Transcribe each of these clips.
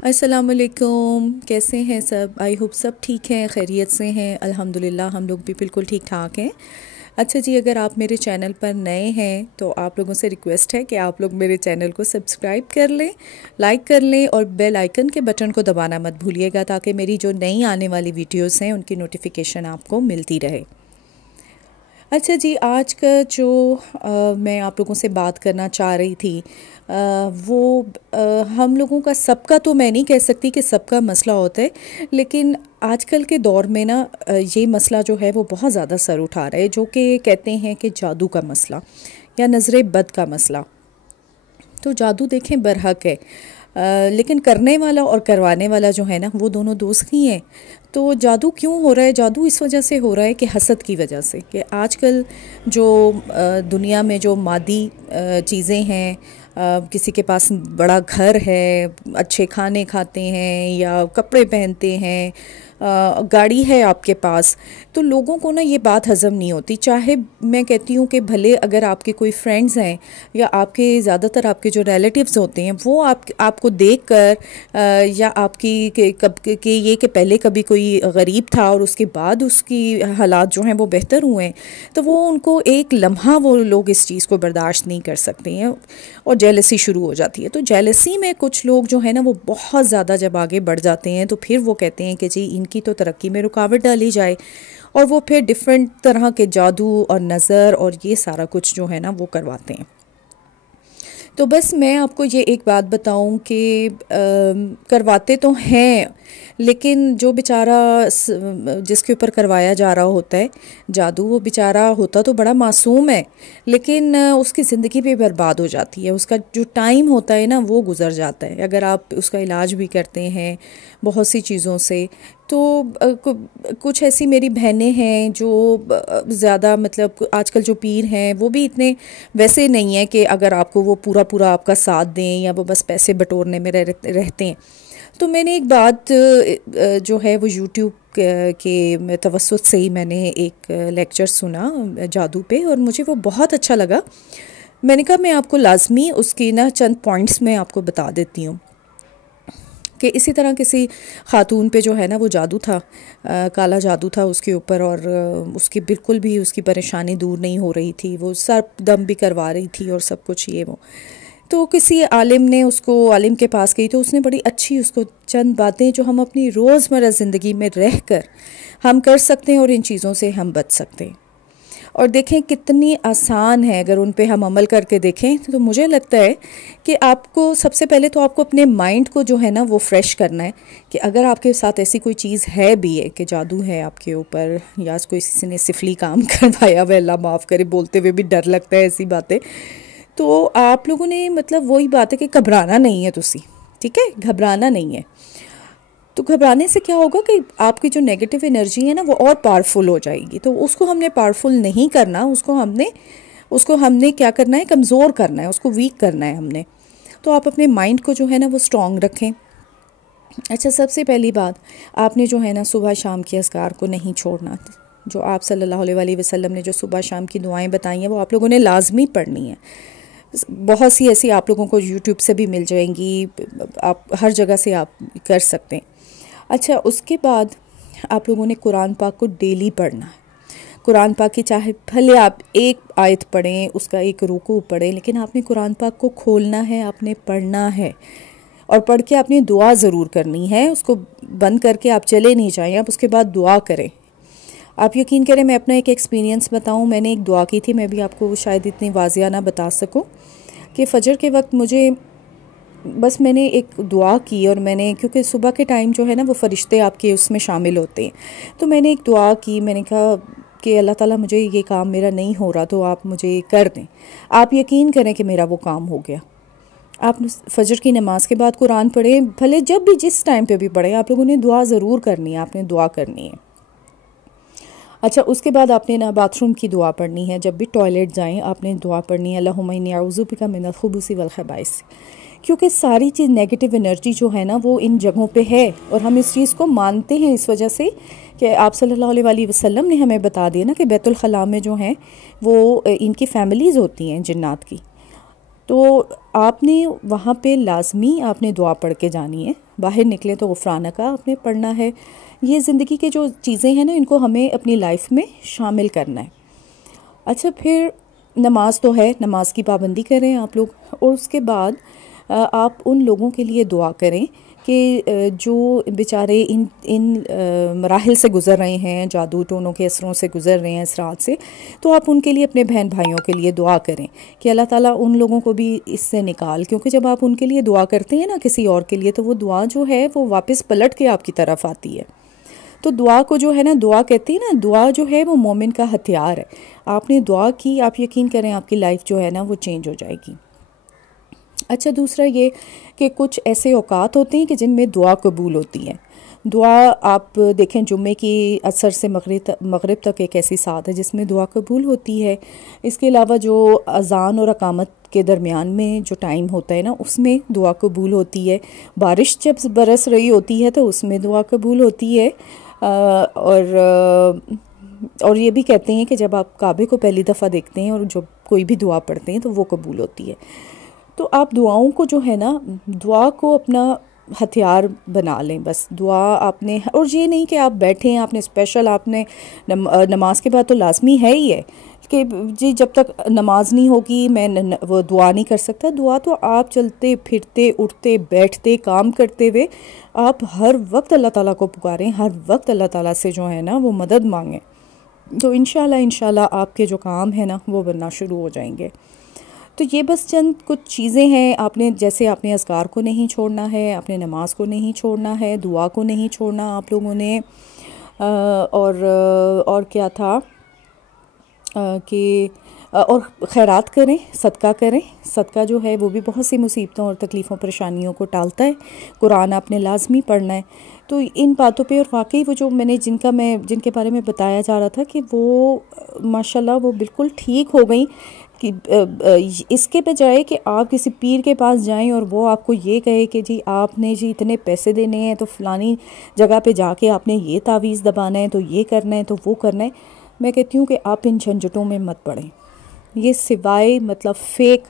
अस्सलामुअलैकुम। कैसे हैं सब? आई होप सब ठीक हैं, खैरियत से हैं। अल्हम्दुलिल्लाह हम लोग भी बिल्कुल ठीक ठाक हैं। अच्छा जी, अगर आप मेरे चैनल पर नए हैं तो आप लोगों से रिक्वेस्ट है कि आप लोग मेरे चैनल को सब्सक्राइब कर लें, लाइक कर लें और बेल आइकन के बटन को दबाना मत भूलिएगा, ताकि मेरी जो नई आने वाली वीडियोस हैं उनकी नोटिफिकेशन आपको मिलती रहे। अच्छा जी, आज का जो मैं आप लोगों से बात करना चाह रही थी, वो हम लोगों का, सबका तो मैं नहीं कह सकती कि सबका मसला होता है, लेकिन आजकल के दौर में ना ये मसला जो है वो बहुत ज़्यादा सर उठा रहा है, जो कि कहते हैं कि जादू का मसला या नज़र बद का मसला। तो जादू देखें बरहक है, लेकिन करने वाला और करवाने वाला जो है ना वो दोनों दोस्त ही हैं। तो जादू क्यों हो रहा है? जादू इस वजह से हो रहा है कि हसद की वजह से, कि आजकल जो दुनिया में जो मादी चीज़ें हैं, किसी के पास बड़ा घर है, अच्छे खाने खाते हैं या कपड़े पहनते हैं, गाड़ी है आपके पास, तो लोगों को ना ये बात हज़म नहीं होती। चाहे मैं कहती हूँ कि भले अगर आपके कोई फ्रेंड्स हैं या आपके ज़्यादातर आपके जो रिलेटिव्स होते हैं वो आपको देखकर या आपकी के ये कि पहले कभी कोई गरीब था और उसके बाद उसकी हालात जो हैं वो बेहतर हुए हैं, तो वो उनको एक लम्हा वो लोग इस चीज़ को बर्दाश्त नहीं कर सकते हैं और जेलसी शुरू हो जाती है। तो जेलसी में कुछ लोग जो है ना वो बहुत ज़्यादा जब आगे बढ़ जाते हैं तो फिर वो कहते हैं कि जी इनकी तो तरक्की में रुकावट डाली जाए, और वो फिर डिफरेंट तरह के जादू और नज़र और ये सारा कुछ जो है ना वो करवाते हैं। तो बस मैं आपको ये एक बात बताऊं कि करवाते तो हैं, लेकिन जो बेचारा जिसके ऊपर करवाया जा रहा होता है जादू, वो बेचारा होता तो बड़ा मासूम है, लेकिन उसकी ज़िंदगी भी बर्बाद हो जाती है। उसका जो टाइम होता है ना वो गुज़र जाता है। अगर आप उसका इलाज भी करते हैं बहुत सी चीज़ों से, तो कुछ ऐसी मेरी बहनें हैं जो ज़्यादा, मतलब आजकल जो पीर हैं वो भी इतने वैसे नहीं है कि अगर आपको वो पूरा पूरा आपका साथ दें, या वो बस पैसे बटोरने में रहते हैं। तो मैंने एक बात जो है वो यूट्यूब के तवस्सुत से ही मैंने एक लेक्चर सुना जादू पे, और मुझे वो बहुत अच्छा लगा। मैंने कहा मैं आपको लाजमी उसकी ना चंद पॉइंट्स में आपको बता देती हूँ कि इसी तरह किसी खातून पे जो है ना वो जादू था, काला जादू था उसके ऊपर, और उसकी बिल्कुल भी उसकी परेशानी दूर नहीं हो रही थी, वो सर दम भी करवा रही थी और सब कुछ ये वो। तो किसी आलिम ने उसको, आलिम के पास गई तो उसने बड़ी अच्छी उसको चंद बातें जो हम अपनी रोज़मर्रा ज़िंदगी में रह कर हम कर सकते हैं और इन चीज़ों से हम बच सकते हैं। और देखें कितनी आसान है, अगर उन पे हम अमल करके देखें तो मुझे लगता है कि आपको सबसे पहले तो आपको अपने माइंड को जो है ना वो फ्रेश करना है, कि अगर आपके साथ ऐसी कोई चीज़ है भी है कि जादू है आपके ऊपर, या कोई किसी ने सिफली काम करवाया हुआ, अल्लाह माफ़ करे, बोलते हुए भी डर लगता है ऐसी बातें, तो आप लोगों ने, मतलब वही बात है कि घबराना नहीं है तुसी, ठीक है, घबराना नहीं है। तो घबराने से क्या होगा कि आपकी जो नेगेटिव एनर्जी है ना वो और पावरफुल हो जाएगी। तो उसको हमने पावरफुल नहीं करना, उसको हमने क्या करना है, कमज़ोर करना है, उसको वीक करना है हमने। तो आप अपने माइंड को जो है ना वो स्ट्रॉन्ग रखें। अच्छा, सबसे पहली बात, आपने जो है ना सुबह शाम की अस्कार को नहीं छोड़ना। जो आप सल्लल्लाहु अलैहि वसल्लम ने जो सुबह शाम की दुआएं बताई हैं वो आप लोगों ने लाजमी पढ़नी है। बहुत सी ऐसी आप लोगों को यूट्यूब से भी मिल जाएंगी, आप हर जगह से आप कर सकते हैं। अच्छा, उसके बाद आप लोगों ने कुरान पाक को डेली पढ़ना है। कुरान पाक की चाहे भले आप एक आयत पढ़ें, उसका एक रुकू पढ़ें, लेकिन आपने कुरान पाक को खोलना है, आपने पढ़ना है, और पढ़ के आपने दुआ ज़रूर करनी है। उसको बंद करके आप चले नहीं जाएं, आप उसके बाद दुआ करें। आप यकीन करें, मैं अपना एक एक्सपीरियंस बताऊं, मैंने एक दुआ की थी, मैं भी आपको शायद इतनी वाजिया ना बता सकूं, कि फ़जर के वक्त मुझे बस मैंने एक दुआ की, और मैंने, क्योंकि सुबह के टाइम जो है ना वो फ़रिश्ते आपके उसमें शामिल होते हैं, तो मैंने एक दुआ की। मैंने कहा कि अल्लाह ताला, मुझे ये काम मेरा नहीं हो रहा तो आप मुझे कर दें। आप यकीन करें कि मेरा वो काम हो गया। आप फ़जर की नमाज़ के बाद कुरान पढ़ें, भले जब भी जिस टाइम पे भी पढ़ें, आप लोगों ने दुआ ज़रूर करनी है, आपने दुआ करनी है। अच्छा, उसके बाद आपने ना बाथरूम की दुआ पढ़नी है। जब भी टॉयलेट जाएं आपने दुआ पढ़नी है, अल्लाहुम्मा इन्नी अऊज़ु बिका मिनल खुबूसी वल खबाइस, क्योंकि सारी चीज़ नेगेटिव एनर्जी जो है ना वो इन जगहों पे है, और हम इस चीज़ को मानते हैं इस वजह से कि आप सल्लल्लाहु अलैहि वसल्लम ने हमें बता दिया ना कि बैतुल खला में जो हैं वो इनकी फ़ैमिलीज़ होती हैं जिन्नात की। तो आपने वहाँ पे लाजमी आपने दुआ पढ़ के जानी है। बाहर निकलें तो गुफ़राना का आपने पढ़ना है। ये ज़िंदगी के जो चीज़ें हैं ना, इनको हमें अपनी लाइफ में शामिल करना है। अच्छा, फिर नमाज तो है, नमाज की पाबंदी करें आप लोग। और उसके बाद आप उन लोगों के लिए दुआ करें कि जो बेचारे इन इन मराहिल से गुज़र रहे हैं, जादू टोनों के असरों से गुज़र रहे हैं, असरात से, तो आप उनके लिए, अपने बहन भाइयों के लिए दुआ करें कि अल्लाह ताला उन लोगों को भी इससे निकाल। क्योंकि जब आप उनके लिए दुआ करते हैं ना किसी और के लिए, तो वो दुआ जो है वो वापस पलट के आपकी तरफ आती है। तो दुआ को जो है ना, दुआ कहती है ना, दुआ जो है वो मोमिन का हथियार है। आपने दुआ की, आप यकीन करें आपकी लाइफ जो है ना वो चेंज हो जाएगी। अच्छा, दूसरा ये कि कुछ ऐसे औकात होते हैं कि जिनमें दुआ कबूल होती है। दुआ आप देखें, जुम्मे की असर से मगरिब तक एक ऐसी साथ है जिसमें दुआ कबूल होती है। इसके अलावा जो अज़ान और अकामत के दरमियान में जो टाइम होता है ना, उसमें दुआ कबूल होती है। बारिश जब बरस रही होती है तो उसमें दुआ कबूल होती है। और ये भी कहते हैं कि जब आप काबे को पहली दफ़ा देखते हैं और जब कोई भी दुआ पढ़ते हैं तो वो कबूल होती है। तो आप दुआओं को जो है ना, दुआ को अपना हथियार बना लें। बस दुआ आपने, और ये नहीं कि आप बैठे हैं, आपने स्पेशल, आपने नमाज के बाद तो लाजमी है ही है कि जी जब तक नमाज नहीं होगी मैं वो दुआ नहीं कर सकता। दुआ तो आप चलते फिरते, उठते बैठते, काम करते हुए आप हर वक्त अल्लाह ताला को पुकारें, हर वक्त अल्लाह ताला से जो है ना वो मदद मांगें। तो इंशाल्लाह आपके जो काम है ना वो बनना शुरू हो जाएंगे। तो ये बस चंद कुछ चीज़ें हैं। आपने जैसे आपने अज़कार को नहीं छोड़ना है, आपने नमाज को नहीं छोड़ना है, दुआ को नहीं छोड़ना आप लोगों ने। और क्या था कि और खैरात करें, सदका करें। सदका जो है वो भी बहुत सी मुसीबतों और तकलीफ़ों परेशानियों को टालता है। कुरान आपने लाजमी पढ़ना है। तो इन बातों पे, और वाकई वो जो जिनके बारे में बताया जा रहा था कि वो माशाल्लाह वो बिल्कुल ठीक हो गई। कि इसके बजाय कि आप किसी पीर के पास जाएं और वो आपको ये कहे कि जी आपने जी इतने पैसे देने हैं तो फ़लानी जगह पे जाके आपने ये तावीज़ दबाना है, तो ये करना है, तो वो करना है, मैं कहती हूँ कि आप इन झंझटों में मत पड़ें। ये सिवाय मतलब फ़ेक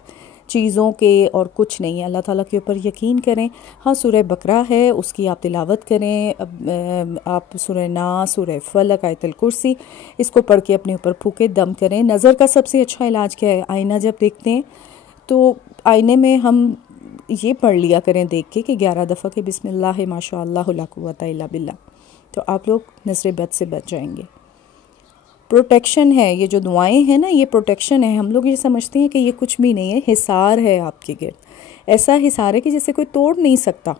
चीज़ों के और कुछ नहीं है। अल्लाह ताला के ऊपर यकीन करें। हाँ, सूरह बकरा है, उसकी आप तिलावत करें। आप सूरह नास, सूरह फलक, आयतुल कुर्सी, इसको पढ़ के अपने ऊपर फूके दम करें। नज़र का सबसे अच्छा इलाज क्या है? आईना जब देखते हैं तो आईने में हम ये पढ़ लिया करें देख के कि 11 दफ़ा के बिस्मिल्लाह माशाअल्लाह ला कुव्वता इल्ला बिल्लाह, तो आप लोग नज़र बद से बच जाएंगे। प्रोटेक्शन है, ये जो दुआएं हैं ना, ये प्रोटेक्शन है। हम लोग ये समझते हैं कि ये कुछ भी नहीं है, हिसार है आपके गिर्द। ऐसा हिसार है कि जिसे कोई तोड़ नहीं सकता।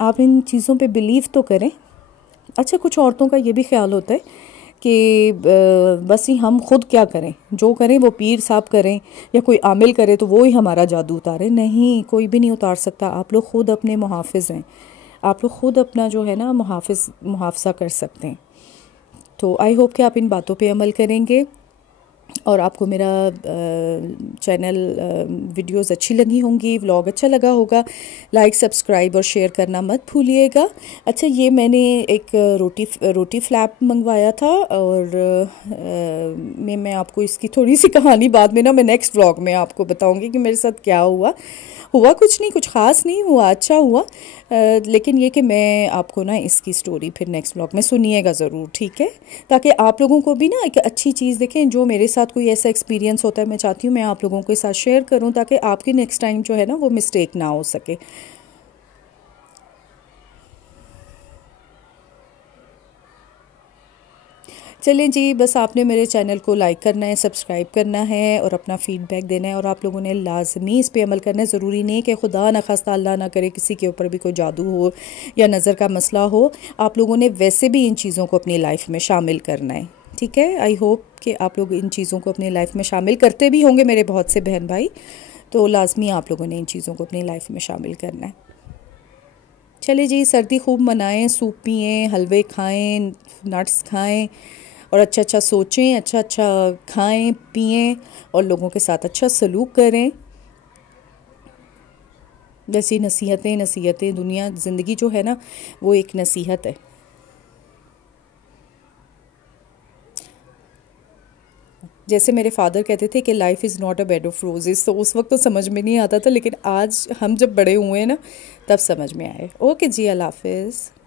आप इन चीज़ों पे बिलीव तो करें। अच्छा, कुछ औरतों का ये भी ख्याल होता है कि बस ही हम खुद क्या करें, जो करें वो पीर साहब करें या कोई आमिल करे तो वो ही हमारा जादू उतारे। नहीं, कोई भी नहीं उतार सकता। आप लोग ख़ुद अपने मुहाफ़िज़ हैं। आप लोग ख़ुद अपना जो है ना मुहाफ़जा कर सकते हैं। तो आई होप कि आप इन बातों पे अमल करेंगे और आपको मेरा चैनल वीडियोस अच्छी लगी होंगी, व्लॉग अच्छा लगा होगा। लाइक, सब्सक्राइब और शेयर करना मत भूलिएगा। अच्छा, ये मैंने एक रोटी फ्लैप मंगवाया था और मैं आपको इसकी थोड़ी सी कहानी बाद में ना मैं नेक्स्ट व्लॉग में आपको बताऊंगी कि मेरे साथ क्या हुआ। कुछ नहीं, कुछ ख़ास नहीं हुआ, अच्छा हुआ। लेकिन ये कि मैं आपको ना इसकी स्टोरी फिर नेक्स्ट व्लॉग में सुनिएगा ज़रूर, ठीक है? ताकि आप लोगों को भी ना एक अच्छी चीज़ देखें। जो मेरे साथ कोई ऐसा एक्सपीरियंस होता है, मैं चाहती हूँ मैं आप लोगों के साथ शेयर करूँ ताकि आपकी नेक्स्ट टाइम जो है ना वो मिस्टेक ना हो सके। चलें जी, बस आपने मेरे चैनल को लाइक करना है, सब्सक्राइब करना है और अपना फ़ीडबैक देना है। और आप लोगों ने लाजमी इस पे अमल करना है। ज़रूरी नहीं कि खुदा न खास्ता अल्लाह ना करे किसी के ऊपर भी कोई जादू हो या नज़र का मसला हो। आप लोगों ने वैसे भी इन चीज़ों को अपनी लाइफ में शामिल करना है, ठीक है? आई होप कि आप लोग इन चीज़ों को अपनी लाइफ में शामिल करते भी होंगे, मेरे बहुत से बहन भाई। तो लाजमी आप लोगों ने इन चीज़ों को अपनी लाइफ में शामिल करना है। चले जी, सर्दी खूब मनाएं, सूप पिएँ, हलवे खाएँ, नट्स खाएँ और अच्छा अच्छा सोचें, अच्छा अच्छा खाएं पिएं और लोगों के साथ अच्छा सलूक करें। जैसी नसीहतें दुनिया ज़िंदगी जो है ना वो एक नसीहत है। जैसे मेरे फादर कहते थे कि life is not a bed of roses, तो उस वक्त तो समझ में नहीं आता था, लेकिन आज हम जब बड़े हुए हैं ना तब समझ में आए। ओके जी, अल्लाह हाफिज़।